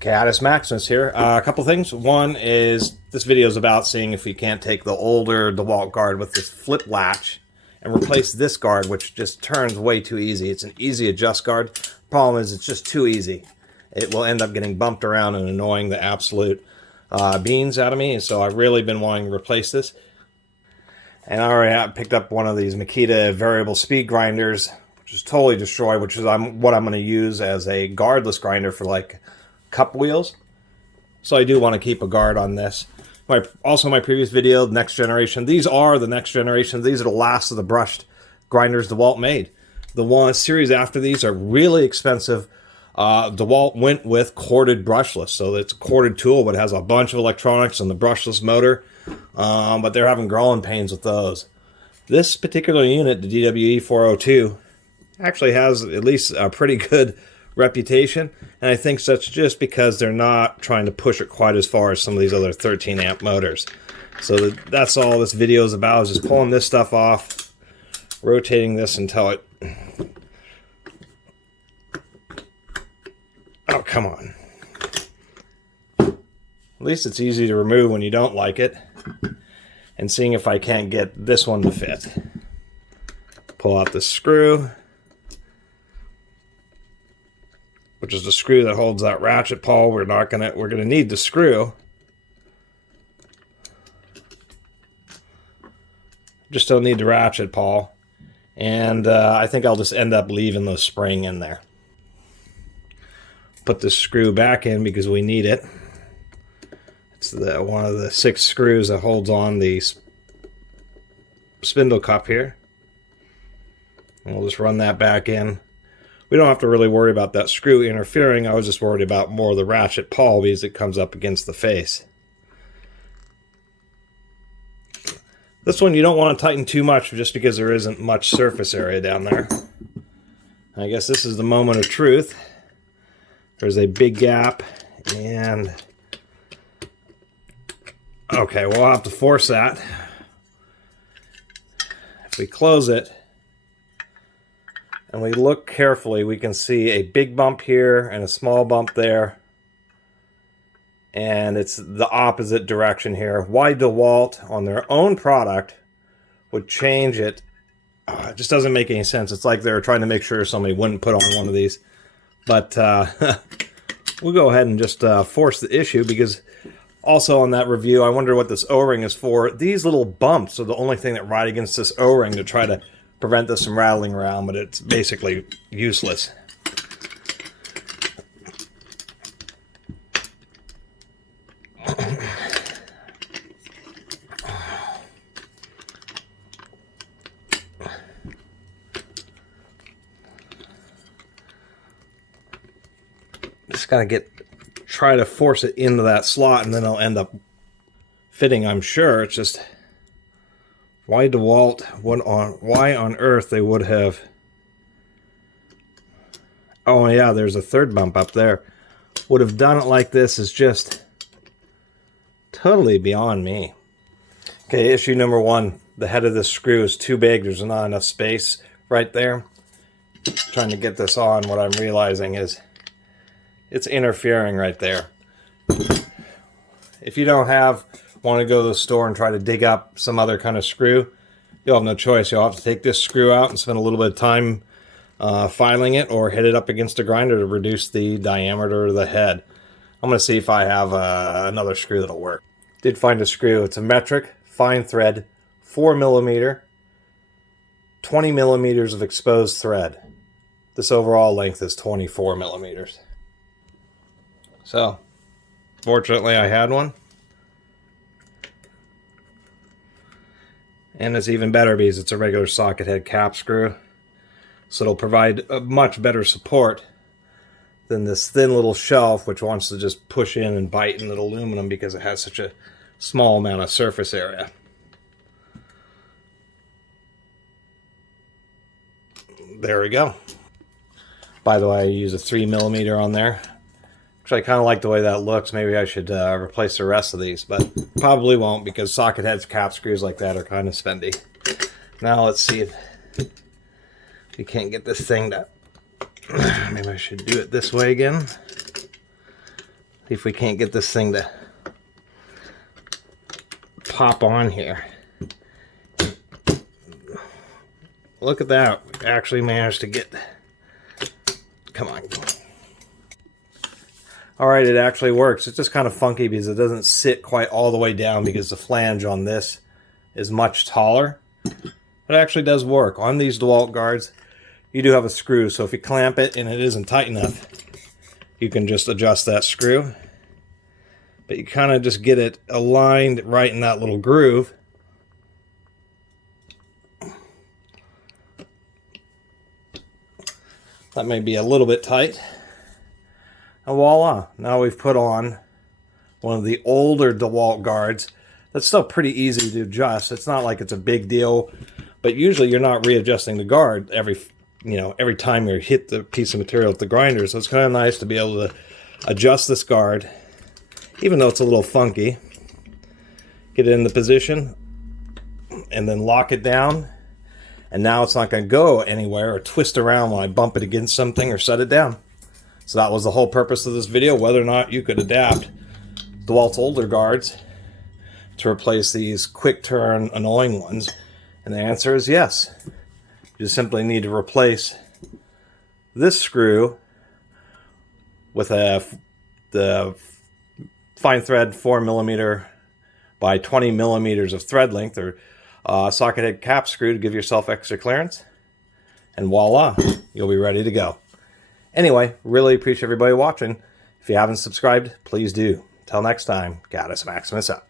Catus Maximus here. A couple things. One is this video is about seeing if we can't take the older DeWalt guard with this flip latch and replace this guard, which just turns way too easy. It's an easy adjust guard. Problem is it's just too easy. It will end up getting bumped around and annoying the absolute beans out of me. And so I've really been wanting to replace this. And I already picked up one of these Makita variable speed grinders, which is totally destroyed, which is what I'm going to use as a guardless grinder for like cup wheels. So I do want to keep a guard on this. Also my previous video, next generation, these are the next generation. These are the last of the brushed grinders DeWalt made. The one series after these are really expensive. DeWalt went with corded brushless, so it's a corded tool but it has a bunch of electronics and the brushless motor, but they're having growing pains with those. This particular unit, the DWE 402, actually has at least a pretty good reputation, and I think that's just because they're not trying to push it quite as far as some of these other 13 amp motors. So that's all this video is about, is just pulling this stuff off, rotating this until it... Oh, come on. At least it's easy to remove when you don't like it. And seeing if I can't get this one to fit. Pull out the screw, which is the screw that holds that ratchet pawl. We're gonna need the screw. Just don't need the ratchet pawl. And I think I'll just end up leaving the spring in there. Put the screw back in because we need it. It's one of the 6 screws that holds on the spindle cup here. And we'll just run that back in. We don't have to really worry about that screw interfering. I was just worried about more of the ratchet pawl because it comes up against the face. This one you don't want to tighten too much just because there isn't much surface area down there. I guess this is the moment of truth. There's a big gap, and okay, we'll have to force that. If we close it and we look carefully, we can see a big bump here and a small bump there, and it's the opposite direction here. Why DeWalt on their own product would change it? It just doesn't make any sense. It's like they're trying to make sure somebody wouldn't put on one of these. But we'll go ahead and just force the issue, because also on that review, I wonder what this O-ring is for. These little bumps are the only thing that ride against this O-ring to try to prevent this from rattling around, but it's basically useless. Just gotta try to force it into that slot, and then it'll end up fitting, I'm sure. It's just why DeWalt, why on earth they would have... Oh yeah, there's a third bump up there. Would have done it like this is just totally beyond me. Okay, issue number 1. The head of this screw is too big. There's not enough space right there. Trying to get this on, what I'm realizing is it's interfering right there. If you don't want to go to the store and try to dig up some other kind of screw, you'll have no choice. You'll have to take this screw out and spend a little bit of time filing it, or hit it up against a grinder to reduce the diameter of the head. I'm going to see if I have another screw that'll work. Did find a screw. It's a metric, fine thread, 4mm, 20 millimeters of exposed thread. This overall length is 24 millimeters. So, fortunately I had one. And it's even better because it's a regular socket head cap screw. So it'll provide a much better support than this thin little shelf, which wants to just push in and bite into the aluminum because it has such a small amount of surface area. There we go. By the way, I use a 3mm on there. I kind of like the way that looks. Maybe I should replace the rest of these, but probably won't, because socket heads, cap screws like that are kind of spendy. Now let's see if we can't get this thing to... Maybe I should do it this way again. See if we can't get this thing to pop on here. Look at that. We actually managed to get... Come on. Alright, it actually works. It's just kind of funky because it doesn't sit quite all the way down because the flange on this is much taller. It actually does work. On these DeWalt guards, you do have a screw, so if you clamp it and it isn't tight enough, you can just adjust that screw. But you kind of just get it aligned right in that little groove. That may be a little bit tight. And voila, now we've put on one of the older DeWalt guards. That's still pretty easy to adjust. It's not like it's a big deal, but usually you're not readjusting the guard every time you hit the piece of material with the grinder. So it's kind of nice to be able to adjust this guard, even though it's a little funky. Get it in the position and then lock it down. And now it's not going to go anywhere or twist around when I bump it against something or set it down. So that was the whole purpose of this video, whether or not you could adapt DeWalt's older guards to replace these quick turn annoying ones. And the answer is yes. You simply need to replace this screw with the fine thread 4mm by 20mm of thread length, or socket head cap screw to give yourself extra clearance, and voila, you'll be ready to go. Anyway, really appreciate everybody watching. If you haven't subscribed, please do. Until next time, Catus Maximus out.